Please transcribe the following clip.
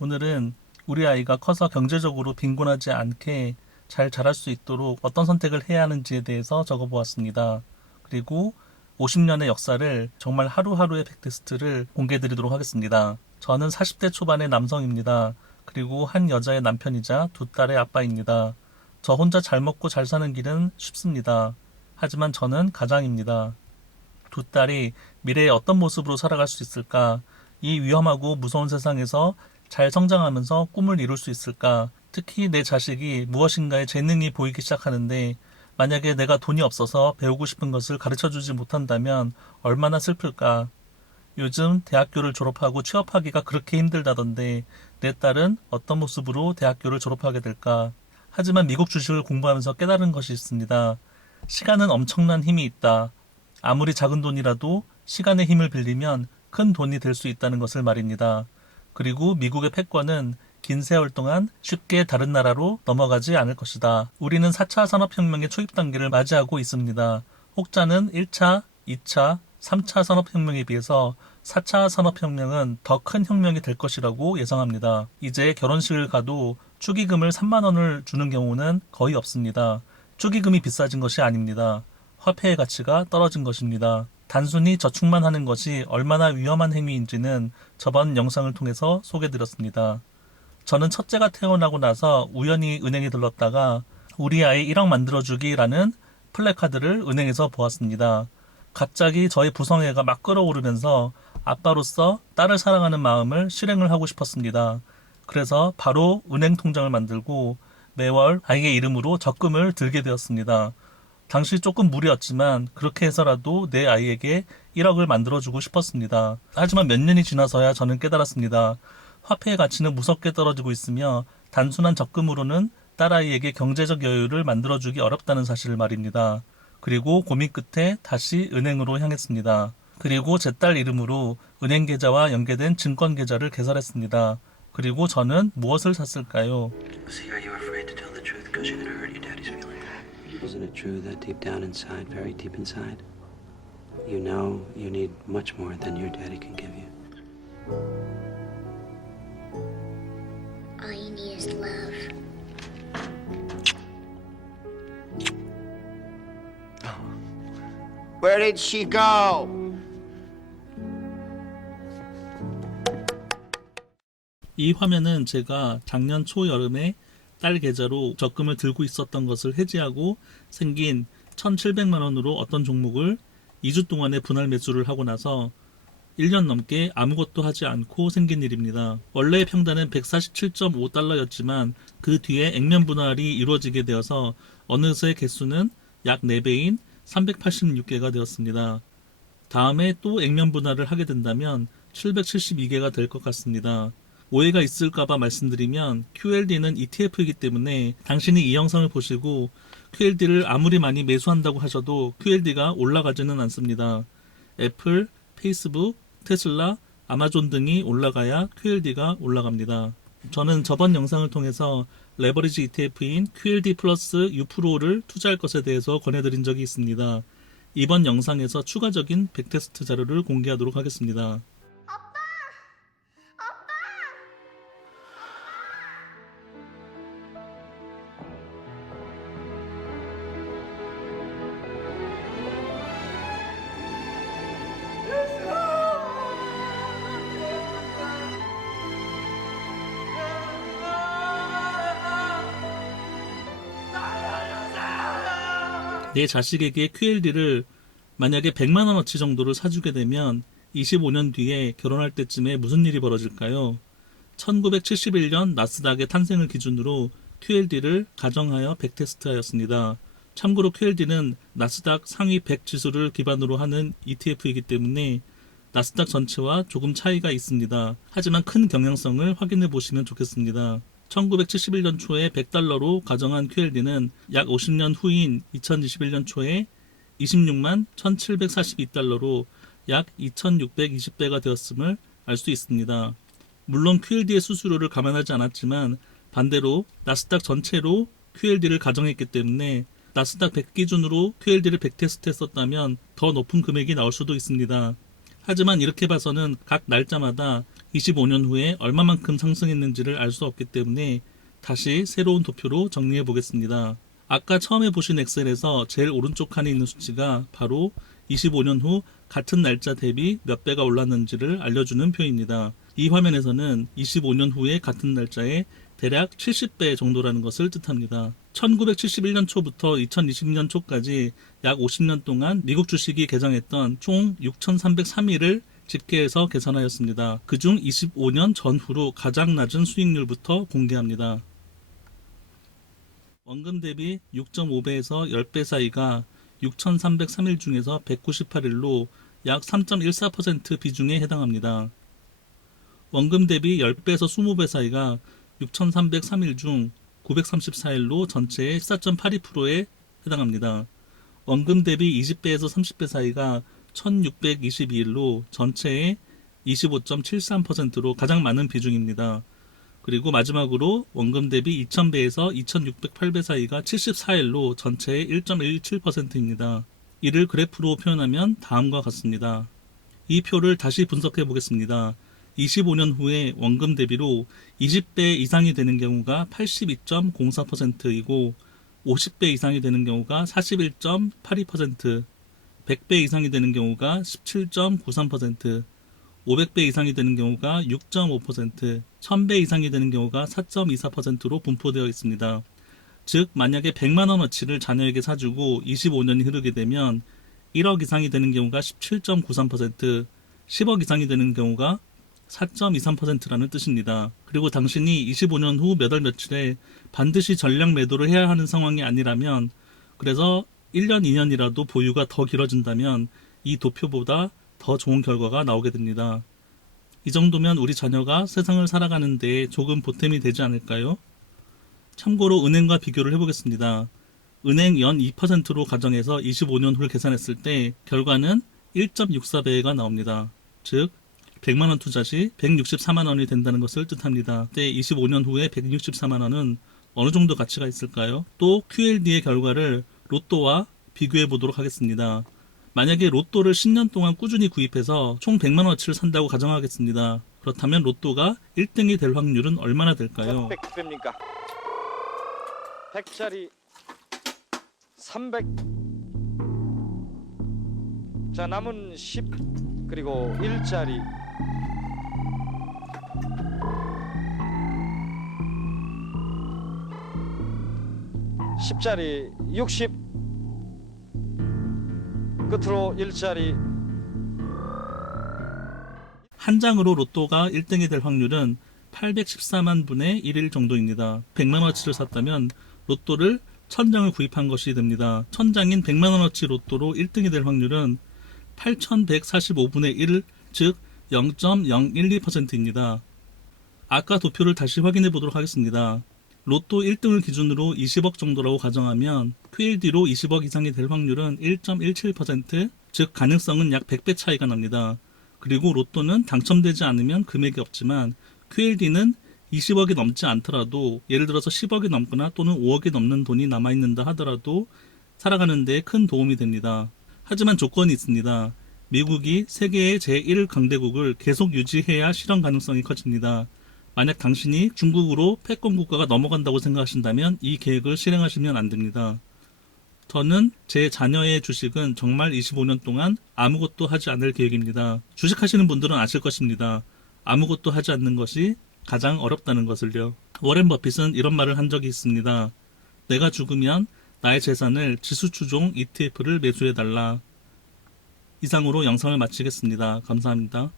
오늘은 우리 아이가 커서 경제적으로 빈곤하지 않게 잘 자랄 수 있도록 어떤 선택을 해야 하는지에 대해서 적어보았습니다. 그리고 50년의 역사를 정말 하루하루의 팩트리스트를 공개해드리도록 하겠습니다. 저는 40대 초반의 남성입니다. 그리고 한 여자의 남편이자 두 딸의 아빠입니다. 저 혼자 잘 먹고 잘 사는 길은 쉽습니다. 하지만 저는 가장입니다. 두 딸이 미래에 어떤 모습으로 살아갈 수 있을까? 이 위험하고 무서운 세상에서 잘 성장하면서 꿈을 이룰 수 있을까? 특히 내 자식이 무엇인가에 재능이 보이기 시작하는데 만약에 내가 돈이 없어서 배우고 싶은 것을 가르쳐주지 못한다면 얼마나 슬플까? 요즘 대학교를 졸업하고 취업하기가 그렇게 힘들다던데 내 딸은 어떤 모습으로 대학교를 졸업하게 될까? 하지만 미국 주식을 공부하면서 깨달은 것이 있습니다. 시간은 엄청난 힘이 있다. 아무리 작은 돈이라도 시간의 힘을 빌리면 큰 돈이 될 수 있다는 것을 말입니다. 그리고 미국의 패권은 긴 세월 동안 쉽게 다른 나라로 넘어가지 않을 것이다. 우리는 4차 산업혁명의 초입 단계를 맞이하고 있습니다. 혹자는 1차, 2차, 3차 산업혁명에 비해서 4차 산업혁명은 더 큰 혁명이 될 것이라고 예상합니다. 이제 결혼식을 가도 축의금을 3만 원을 주는 경우는 거의 없습니다. 축의금이 비싸진 것이 아닙니다. 화폐의 가치가 떨어진 것입니다. 단순히 저축만 하는 것이 얼마나 위험한 행위인지는 저번 영상을 통해서 소개드렸습니다. 저는 첫째가 태어나고 나서 우연히 은행에 들렀다가 우리 아이 1억 만들어주기라는 플래카드를 은행에서 보았습니다. 갑자기 저의 부성애가 막 끓어오르면서 아빠로서 딸을 사랑하는 마음을 실행을 하고 싶었습니다. 그래서 바로 은행 통장을 만들고 매월 아이의 이름으로 적금을 들게 되었습니다. 당시 조금 무리였지만 그렇게 해서라도 내 아이에게 1억을 만들어주고 싶었습니다. 하지만 몇 년이 지나서야 저는 깨달았습니다. 화폐의 가치는 무섭게 떨어지고 있으며 단순한 적금으로는 딸아이에게 경제적 여유를 만들어주기 어렵다는 사실을 말입니다. 그리고 고민 끝에 다시 은행으로 향했습니다. 그리고 제 딸 이름으로 은행 계좌와 연계된 증권 계좌를 개설했습니다. 그리고 저는 무엇을 샀을까요? See, are you afraid to tell the truth because you're gonna hurt your daddy's feelings? Isn't it true that deep down inside, very deep inside, you know you need much more than your daddy can give you? All you need is love. Where did she go? 이 화면은 제가 작년 초여름에 딸 계좌로 적금을 들고 있었던 것을 해지하고 생긴 1,700만 원으로 어떤 종목을 2주 동안에 분할 매수를 하고 나서 1년 넘게 아무것도 하지 않고 생긴 일입니다. 원래의 평단은 147.5달러였지만 그 뒤에 액면 분할이 이루어지게 되어서 어느새 개수는 약 4배인 386개가 되었습니다. 다음에 또 액면 분할을 하게 된다면 772개가 될 것 같습니다. 오해가 있을까봐 말씀드리면 QLD는 ETF이기 때문에 당신이 이 영상을 보시고 QLD를 아무리 많이 매수한다고 하셔도 QLD가 올라가지는 않습니다. 애플, 페이스북, 테슬라, 아마존 등이 올라가야 QLD가 올라갑니다. 저는 저번 영상을 통해서 레버리지 ETF인 QLD 플러스 U-PRO를 투자할 것에 대해서 권해드린 적이 있습니다. 이번 영상에서 추가적인 백테스트 자료를 공개하도록 하겠습니다. 내 자식에게 QLD를 만약에 100만 원어치 정도를 사주게 되면 25년 뒤에 결혼할 때쯤에 무슨 일이 벌어질까요? 1971년 나스닥의 탄생을 기준으로 QLD를 가정하여 백테스트하였습니다. 참고로 QLD는 나스닥 상위 100 지수를 기반으로 하는 ETF이기 때문에 나스닥 전체와 조금 차이가 있습니다. 하지만 큰 경향성을 확인해 보시면 좋겠습니다. 1971년 초에 100달러로 가정한 QLD는 약 50년 후인 2021년 초에 26만 1742달러로 약 2620배가 되었음을 알 수 있습니다. 물론 QLD의 수수료를 감안하지 않았지만 반대로 나스닥 전체로 QLD를 가정했기 때문에 나스닥 100 기준으로 QLD를 100테스트 했었다면 더 높은 금액이 나올 수도 있습니다. 하지만 이렇게 봐서는 각 날짜마다 25년 후에 얼마만큼 상승했는지를 알 수 없기 때문에 다시 새로운 도표로 정리해 보겠습니다. 아까 처음에 보신 엑셀에서 제일 오른쪽 칸에 있는 수치가 바로 25년 후 같은 날짜 대비 몇 배가 올랐는지를 알려주는 표입니다. 이 화면에서는 25년 후에 같은 날짜에 대략 70배 정도라는 것을 뜻합니다. 1971년 초부터 2020년 초까지 약 50년 동안 미국 주식이 개장했던 총 6,303일을 집계해서 계산하였습니다. 그중 25년 전후로 가장 낮은 수익률부터 공개합니다. 원금 대비 6.5배에서 10배 사이가 6,303일 중에서 198일로 약 3.14% 비중에 해당합니다. 원금 대비 10배에서 20배 사이가 6,303일 중 934일로 전체의 14.82%에 해당합니다. 원금 대비 20배에서 30배 사이가 1,622일로 전체의 25.73%로 가장 많은 비중입니다. 그리고 마지막으로 원금 대비 2,000배에서 2,608배 사이가 74일로 전체의 1.17%입니다. 이를 그래프로 표현하면 다음과 같습니다. 이 표를 다시 분석해 보겠습니다. 25년 후에 원금 대비로 20배 이상이 되는 경우가 82.04%이고 50배 이상이 되는 경우가 41.82%, 100배 이상이 되는 경우가 17.93%, 500배 이상이 되는 경우가 6.5%, 1000배 이상이 되는 경우가 4.24%로 분포되어 있습니다. 즉 만약에 100만원어치를 자녀에게 사주고 25년이 흐르게 되면 1억 이상이 되는 경우가 17.93%, 10억 이상이 되는 경우가 4.23%라는 뜻입니다. 그리고 당신이 25년 후 몇 월 며칠에 반드시 전량 매도를 해야 하는 상황이 아니라면, 그래서 1년, 2년이라도 보유가 더 길어진다면 이 도표보다 더 좋은 결과가 나오게 됩니다. 이 정도면 우리 자녀가 세상을 살아가는 데 조금 보탬이 되지 않을까요? 참고로 은행과 비교를 해보겠습니다. 은행 연 2%로 가정해서 25년 후를 계산했을 때 결과는 1.64배가 나옵니다. 즉 100만원 투자 시 164만원이 된다는 것을 뜻합니다. 그때 25년 후에 164만원은 어느 정도 가치가 있을까요? 또 QLD의 결과를 로또와 비교해 보도록 하겠습니다. 만약에 로또를 10년 동안 꾸준히 구입해서 총 100만원어치를 산다고 가정하겠습니다. 그렇다면 로또가 1등이 될 확률은 얼마나 될까요? 100배입니까? 100짜리 300. 자, 남은 10 그리고 1짜리 10짜리 60, 끝으로 1짜리. 한 장으로 로또가 1등이 될 확률은 814만 분의 1일 정도입니다. 100만원어치를 샀다면 로또를 1000장을 구입한 것이 됩니다. 1000장인 100만원어치 로또로 1등이 될 확률은 8145분의 1, 즉 0.012%입니다. 아까 도표를 다시 확인해 보도록 하겠습니다. 로또 1등을 기준으로 20억 정도라고 가정하면 QLD로 20억 이상이 될 확률은 1.17%, 즉 가능성은 약 100배 차이가 납니다. 그리고 로또는 당첨되지 않으면 금액이 없지만 QLD는 20억이 넘지 않더라도, 예를 들어서 10억이 넘거나 또는 5억이 넘는 돈이 남아있는다 하더라도 살아가는 데 큰 도움이 됩니다. 하지만 조건이 있습니다. 미국이 세계의 제1 강대국을 계속 유지해야 실현 가능성이 커집니다. 만약 당신이 중국으로 패권 국가가 넘어간다고 생각하신다면 이 계획을 실행하시면 안 됩니다. 저는 제 자녀의 주식은 정말 25년 동안 아무것도 하지 않을 계획입니다. 주식하시는 분들은 아실 것입니다. 아무것도 하지 않는 것이 가장 어렵다는 것을요. 워렌 버핏은 이런 말을 한 적이 있습니다. 내가 죽으면 나의 재산을 지수추종 ETF를 매수해달라. 이상으로 영상을 마치겠습니다. 감사합니다.